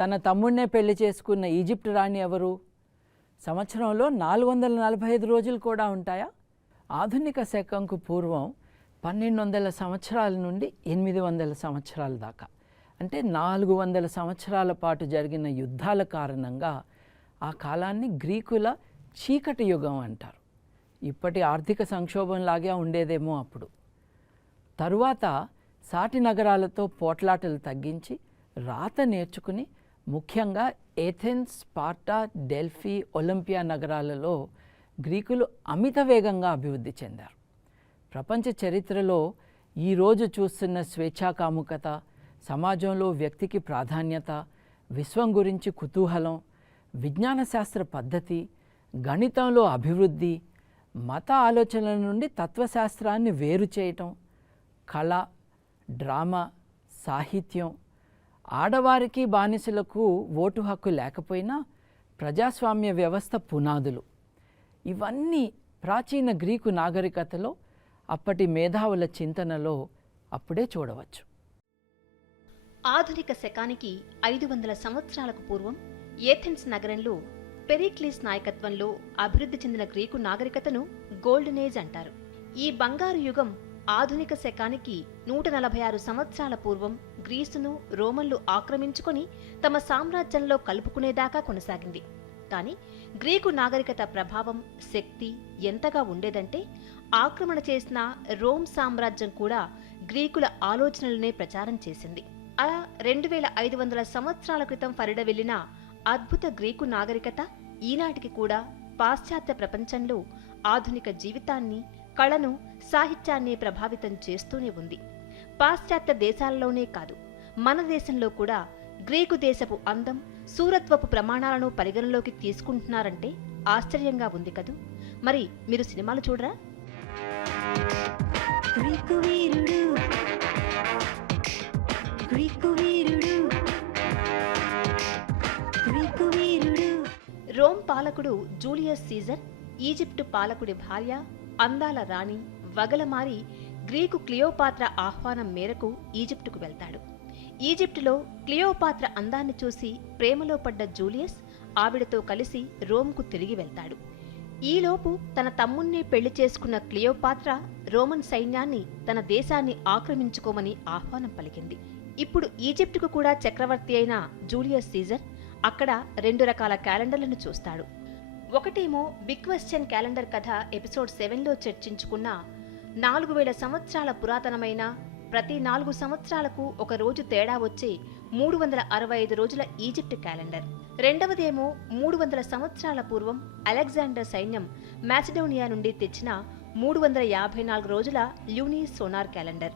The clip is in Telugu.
తన తమ్ముడినే పెళ్ళి చేసుకున్న ఈజిప్ట్ రాణి ఎవరు? సంవత్సరంలో నాలుగు వందల నలభై ఐదు రోజులు కూడా ఉంటాయా? ఆధునిక శకంకు పూర్వం పన్నెండు వందల సంవత్సరాల నుండి ఎనిమిది వందల సంవత్సరాల దాకా అంటే నాలుగు వందల సంవత్సరాల పాటు జరిగిన యుద్ధాల కారణంగా ఆ కాలాన్ని గ్రీకుల చీకటి యుగం అంటారు. ఇప్పటి ఆర్థిక సంక్షోభంలాగే ఉండేదేమో అప్పుడు. తరువాత సాటి నగరాలతో పోట్లాటలు తగ్గించి రాత నేర్చుకుని ముఖ్యంగా ఏథెన్స్ స్పార్టా డెల్ఫీ ఒలింపియా నగరాలలో గ్రీకులు అమిత వేగంగా అభివృద్ధి చెందారు. ప్రపంచ చరిత్రలో ఈరోజు చూస్తున్న స్వేచ్ఛాకాముకత సమాజంలో వ్యక్తికి ప్రాధాన్యత విశ్వం గురించి కుతూహలం విజ్ఞాన శాస్త్ర పద్ధతి గణితంలో అభివృద్ధి మత ఆలోచనల నుండి తత్వశాస్త్రాన్ని వేరు చేయటం కళ డ్రామా సాహిత్యం ఆడవారికి బానిసలకు ఓటు హక్కు లేకపోయినా ప్రజాస్వామ్య వ్యవస్థ పునాదులు. ఇవన్నీ ప్రాచీన గ్రీకు నాగరికతలో అప్పటి మేధావుల చింతనలో అప్పుడే చూడవచ్చు. ఆధునిక శకానికి ఐదు వందల సంవత్సరాలకు పూర్వం ఏథెన్స్ నగరంలో పెరిక్లీస్ నాయకత్వంలో అభివృద్ధి చెందిన గ్రీకు నాగరికతను గోల్డెన్ ఏజ్ అంటారు. ఈ బంగారు యుగం ఆధునిక శకానికి నూట నలభై ఆరు సంవత్సరాల పూర్వం గ్రీసును రోమన్లు ఆక్రమించుకొని తమ సామ్రాజ్యంలో కలుపుకునేదాకా కొనసాగింది. కానీ గ్రీకు నాగరికత ప్రభావం శక్తి ఎంతగా ఉండేదంటే ఆక్రమణ చేసిన రోమ్ సామ్రాజ్యం కూడా గ్రీకుల ఆలోచనలనే ప్రచారం చేసింది. అలా రెండు వేల ఐదు వందల సంవత్సరాల క్రితం ఫరిడ వెళ్ళిన అద్భుత గ్రీకు నాగరికత ఈనాటికి కూడా పాశ్చాత్య ప్రపంచంలో ఆధునిక జీవితాన్ని కళను సాహిత్యాన్ని ప్రభావితం చేస్తూనే ఉంది. పాశ్చాత్య దేశాల్లోనే కాదు మన దేశంలో కూడా గ్రీకు దేశపు అందం సూరత్వపు ప్రమాణాలను పరిగణలోకి తీసుకుంటున్నారంటే ఆశ్చర్యంగా ఉంది కదూ. మరి మీరు సినిమాలు చూడరా? గ్రీకు వీరుడు. గ్రీకు వీరుడు. గ్రీకు వీరుడు. రోమ్ పాలకుడు జూలియస్ సీజర్ ఈజిప్టు పాలకుడి భార్య అందాల రాణి వగలమారి గ్రీకు క్లియోపాత్ర ఆహ్వానం మేరకు ఈజిప్టుకు వెళ్తాడు. ఈజిప్టులో క్లియోపాత్ర అందాన్ని చూసి ప్రేమలో పడ్డ జూలియస్ ఆవిడతో కలిసి రోమ్కు తిరిగి వెళ్తాడు. ఈలోపు తన తమ్ముణ్ణి పెళ్ళి చేసుకున్న క్లియోపాత్ర రోమన్ సైన్యాన్ని తన దేశాన్ని ఆక్రమించుకోమని ఆహ్వానం పలికింది. ఇప్పుడు ఈజిప్టుకు కూడా చక్రవర్తి అయిన జూలియస్ సీజర్ అక్కడ రెండు రకాల క్యాలెండర్లను చూస్తాడు. ఒకటేమో బిగ్ క్వశ్చన్ క్యాలెండర్ కథ ఎపిసోడ్ సెవెన్లో చర్చించుకున్న నాలుగు వేల సంవత్సరాల పురాతనమైన ప్రతి నాలుగు సంవత్సరాలకు ఒక రోజు తేడా వచ్చే మూడు వందల అరవై ఐదు రోజుల ఈజిప్ట్ క్యాలెండర్ రెండవదేమో మూడు వందల సంవత్సరాల పూర్వం అలెగ్జాండర్ సైన్యం మ్యాసిడోనియా నుండి తెచ్చిన మూడు వందల యాభై నాలుగు రోజుల ల్యూనీ సోనార్ క్యాలెండర్